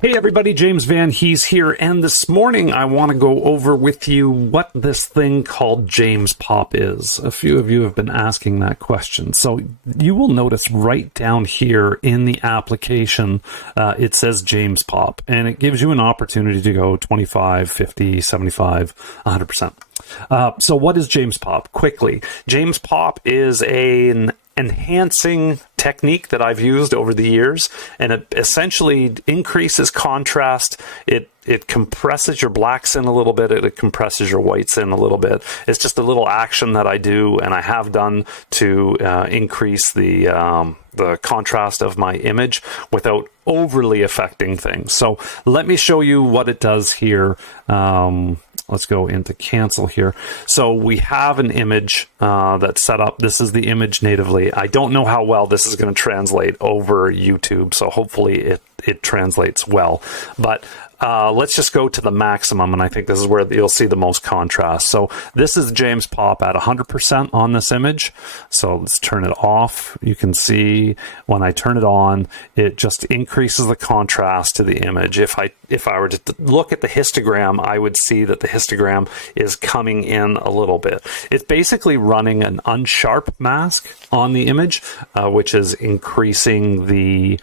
Hey everybody, James Van Hees here, and this morning I want to go over with you what this thing called James Pop is. A few of you have been asking that question. So you will notice right down here in the application, it says James Pop, and it gives you an opportunity to go 25, 50, 75, 100%. So what is James Pop? Quickly, James Pop is an enhancing technique that I've used over the years, and it essentially increases contrast. It compresses your blacks in a little bit. It compresses your whites in a little bit. It's just a little action that I do, and I have done to increase the contrast of my image without overly affecting things. So let me show you what it does here. Let's go into cancel here. So we have an image that's set up. This is the image natively. I don't know how well this is going to translate over YouTube, so hopefully it translates well. But let's just go to the maximum, and I think this is where you'll see the most contrast. So this is James Pop at 100% on this image. So let's turn it off. You can see when I turn it on, it just increases the contrast to the image. If I were to look at the histogram, I would see that the histogram is coming in a little bit. It's basically running an unsharp mask on the image, which is increasing the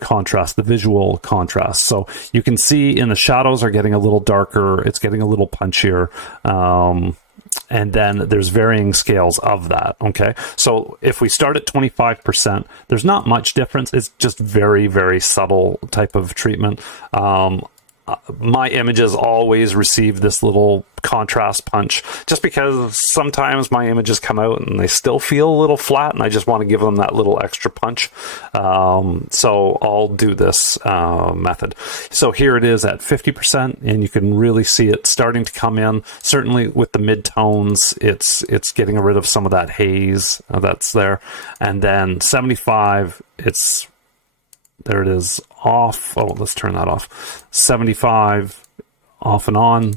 contrast, the visual contrast. So you can see in the shadows are getting a little darker, it's getting a little punchier, and then there's varying scales of that, okay? So if we start at 25%, there's not much difference. It's just very, very subtle type of treatment. My images always receive this little contrast punch, just because sometimes my images come out and they still feel a little flat, and I just want to give them that little extra punch. So I'll do this method. So here it is at 50%, and you can really see it starting to come in. Certainly with the mid-tones, it's getting rid of some of that haze that's there. And then 75, there it is, off. Oh, let's turn that off. 75, off and on.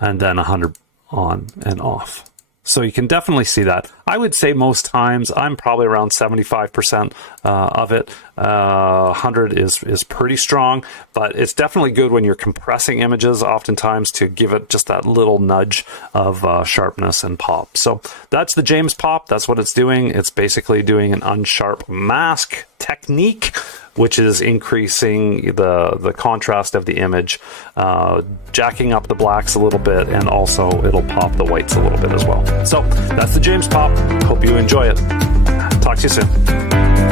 And then 100 on and off. So you can definitely see that. I would say most times I'm probably around 75% of it. 100 is pretty strong, but it's definitely good when you're compressing images, oftentimes, to give it just that little nudge of sharpness and pop. So that's the James Pop. That's what it's doing. It's basically doing an unsharp mask technique, which is increasing the contrast of the image, jacking up the blacks a little bit, and also it'll pop the whites a little bit as well. So that's the James Pop. Hope you enjoy it. Talk to you soon.